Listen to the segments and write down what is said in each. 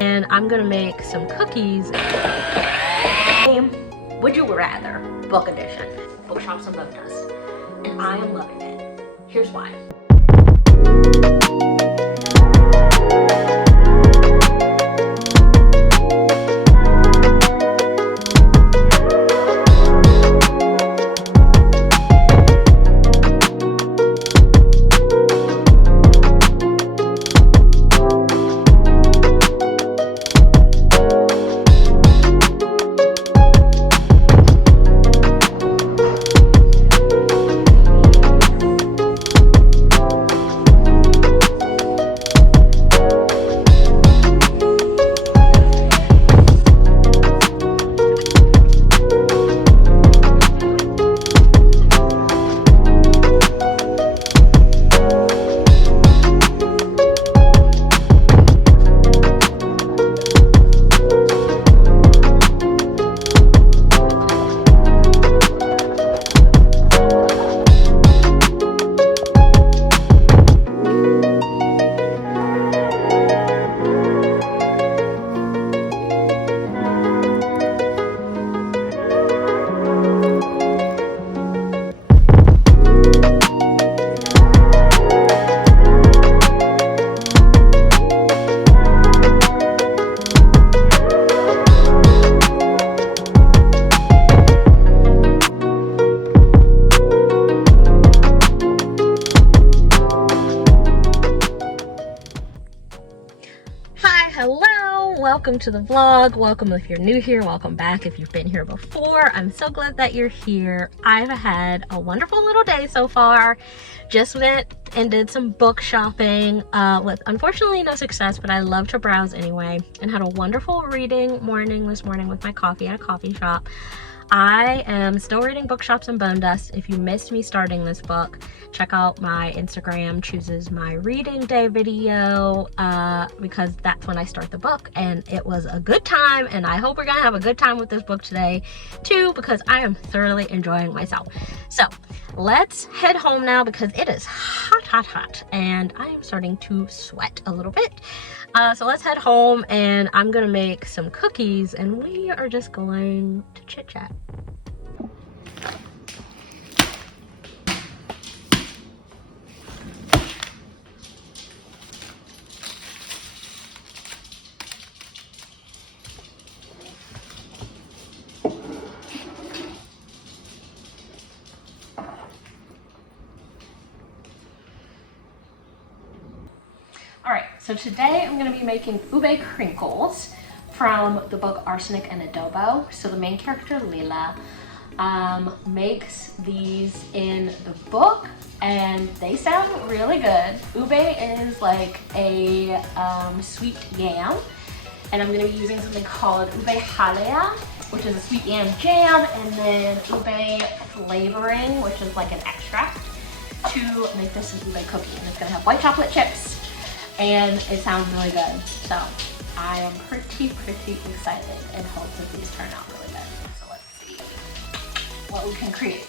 And I'm gonna make some cookies. Would You Rather book edition, Bookshops and Bone Dust, and I am loving it. Here's why. Welcome to the vlog. Welcome if you're new here. Welcome back if you've been here before. I'm so glad that you're here. I've had a wonderful little day so far. Just went and did some book shopping with unfortunately no success, but I love to browse anyway, and had a wonderful reading morning this morning with my coffee at a coffee shop. I am still reading Bookshops and Bone Dust. If you missed me starting this book, check out my Instagram chooses my reading day video because that's when I start the book, and it was a good time, and I hope we're gonna have a good time with this book today too, because I am thoroughly enjoying myself. So let's head home now because it is hot, and I am starting to sweat a little bit. So let's head home, and I'm gonna make some cookies, and we are just going to chit chat. Alright, so today I'm going to be making ube crinkles from the book Arsenic and Adobo. So the main character, Lila, makes these in the book, and they sound really good. Ube is like a sweet yam, and I'm going to be using something called ube jalea, which is a sweet yam jam, and then ube flavoring, which is like an extract, to make this an ube cookie. And it's going to have white chocolate chips, and it sounds really good. So I am pretty excited and hope that these turn out really good. So let's see what we can create.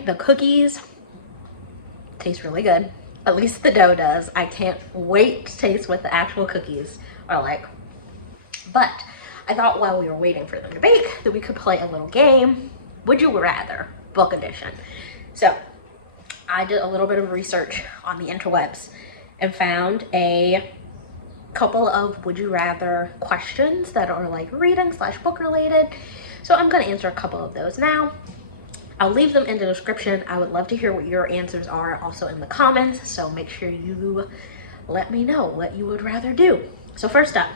think the cookies taste really good. At least the dough does. I can't wait to taste what the actual cookies are like. But I thought while we were waiting for them to bake that we could play a little game. Would you rather, book edition. So I did a little bit of research on the interwebs and found a couple of would you rather questions that are like reading / book related. So I'm going to answer a couple of those now. I'll leave them in the description. I would love to hear what your answers are also in the comments. So make sure you let me know what you would rather do. So first up,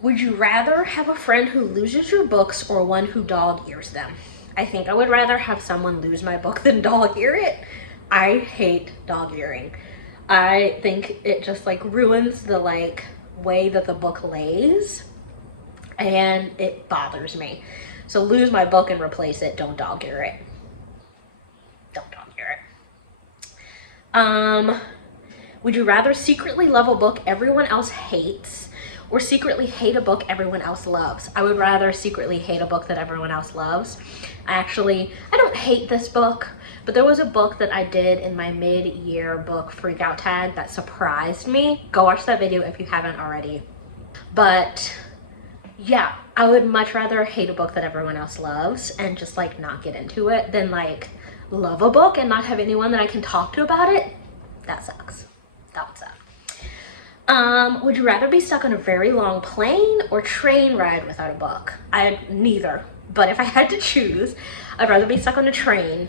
would you rather have a friend who loses your books or one who dog ears them? I think I would rather have someone lose my book than dog ear it. I hate dog earing. I think it just like ruins the like way that the book lays and it bothers me. So lose my book and replace it. Don't dog ear it. Don't dog ear it. Would you rather secretly love a book everyone else hates or secretly hate a book everyone else loves? I would rather secretly hate a book that everyone else loves. I don't hate this book, but there was a book that I did in my mid-year book freakout tag that surprised me. Go watch that video if you haven't already. But yeah, I would much rather hate a book that everyone else loves and just like not get into it than like love a book and not have anyone that I can talk to about it. That sucks. That would suck. Would you rather be stuck on a very long plane or train ride without a book? Neither, but if I had to choose, I'd rather be stuck on a train,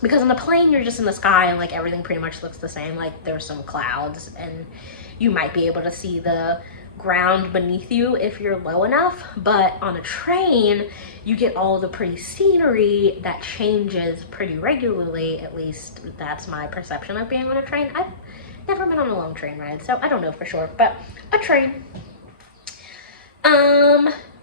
because on the plane you're just in the sky and like everything pretty much looks the same. Like there's some clouds and you might be able to see the ground beneath you if you're low enough, but on a train you get all the pretty scenery that changes pretty regularly. At least that's my perception of being on a train. I've never been on a long train ride, so I don't know for sure, but a train.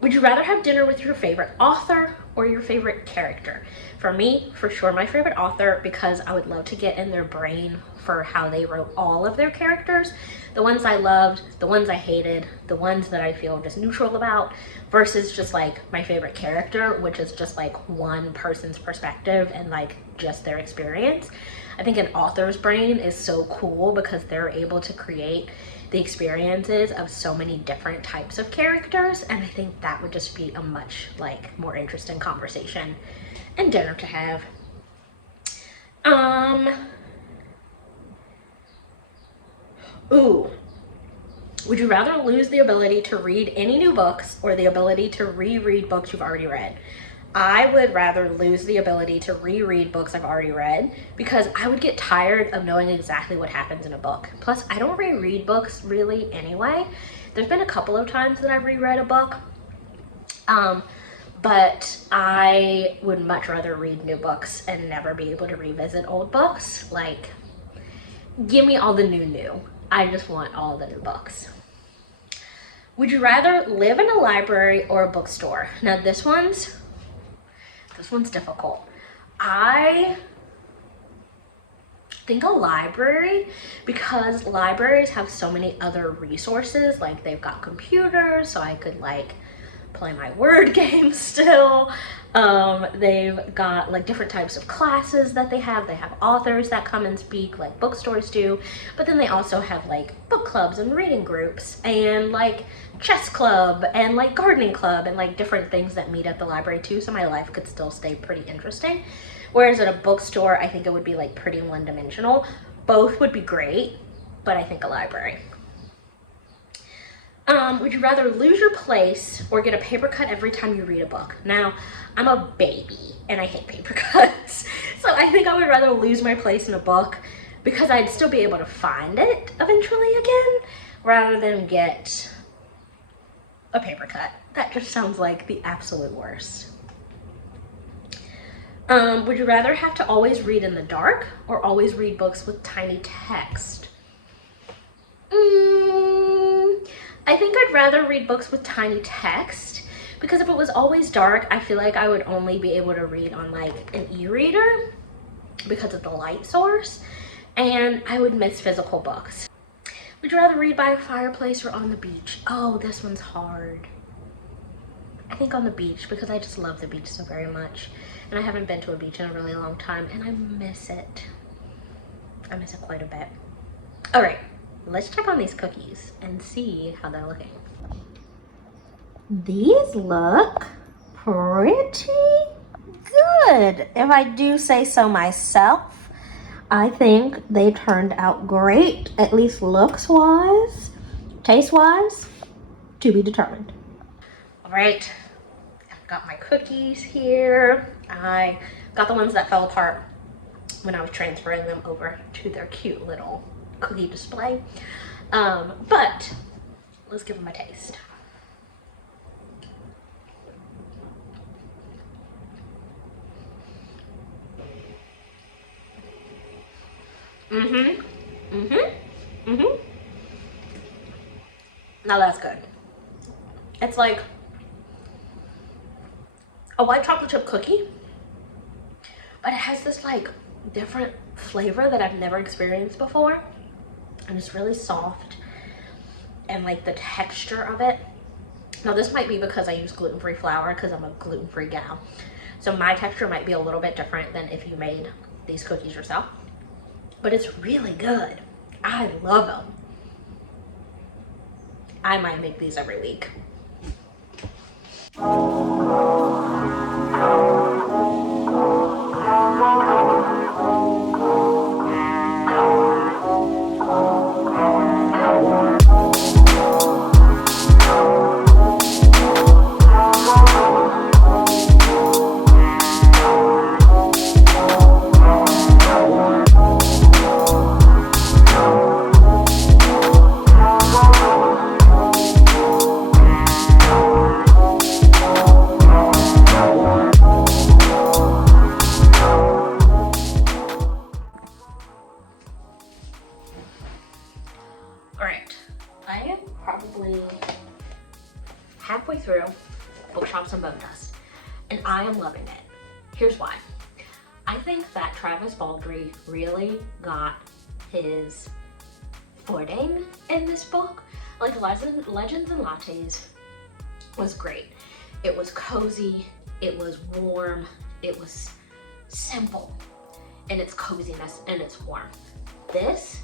Would you rather have dinner with your favorite author or your favorite character? For me, for sure, my favorite author, because I would love to get in their brain for how they wrote all of their characters. The ones I loved, the ones I hated, the ones that I feel just neutral about, versus just like my favorite character, which is just like one person's perspective and like just their experience. I think an author's brain is so cool because they're able to create the experiences of so many different types of characters, and I think that would just be a much like more interesting conversation and dinner to have. Would you rather lose the ability to read any new books or the ability to reread books you've already read? I would rather lose the ability to reread books I've already read, because I would get tired of knowing exactly what happens in a book. Plus, I don't reread books really anyway. There's been a couple of times that I've reread a book, but I would much rather read new books and never be able to revisit old books. Like, give me all the new. I just want all the new books. Would you rather live in a library or a bookstore? Now this one's difficult. I think a library, because libraries have so many other resources. Like they've got computers, so I could like play my word game still. They've got like different types of classes that they have authors that come and speak like bookstores do, but then they also have like book clubs and reading groups and like chess club and like gardening club and like different things that meet at the library too, so my life could still stay pretty interesting. Whereas at a bookstore, I think it would be like pretty one-dimensional. Both would be great, but I think a library. Would you rather lose your place or get a paper cut every time you read a book? Now, I'm a baby and I hate paper cuts, so I think I would rather lose my place in a book because I'd still be able to find it eventually again, rather than get a paper cut. That just sounds like the absolute worst. Would you rather have to always read in the dark or always read books with tiny text? I think I'd rather read books with tiny text, because if it was always dark, I feel like I would only be able to read on like an e-reader because of the light source, and I would miss physical books. Would you rather read by a fireplace or on the beach? Oh, this one's hard. I think on the beach, because I just love the beach so very much. And I haven't been to a beach in a really long time, and I miss it. I miss it quite a bit. All right, let's check on these cookies and see how they're looking. These look pretty good, if I do say so myself. I think they turned out great, at least looks-wise. Taste-wise, to be determined. All right, I've got my cookies here. I got the ones that fell apart when I was transferring them over to their cute little cookie display. But let's give them a taste. Now that's good. It's like a white chocolate chip cookie, but it has this like different flavor that I've never experienced before. And it's really soft, and like the texture of it. Now this might be because I use gluten-free flour, because I'm a gluten-free gal. So my texture might be a little bit different than if you made these cookies yourself. But it's really good. I love them. I might make these every week. Alright, I am probably halfway through Bookshops and Bone Dust, and I am loving it. Here's why. I think that Travis Baldree really got his footing in this book. Like Legends and Lattes was great. It was cozy, it was warm, it was simple in its coziness and its warmth. This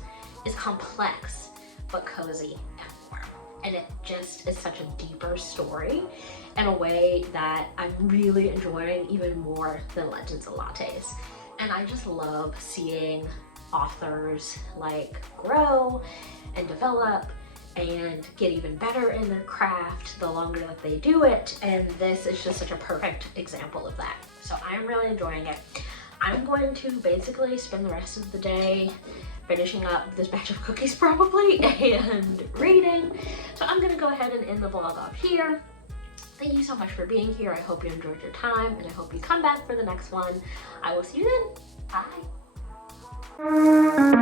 is complex but cozy and warm, and it just is such a deeper story in a way that I'm really enjoying even more than Legends and Lattes. And I just love seeing authors like grow and develop and get even better in their craft the longer that they do it, and this is just such a perfect example of that. So I'm really enjoying it. I'm going to basically spend the rest of the day finishing up this batch of cookies probably and reading. So I'm gonna go ahead and end the vlog off here. Thank you so much for being here. I hope you enjoyed your time, and I hope you come back for the next one. I will see you then. Bye.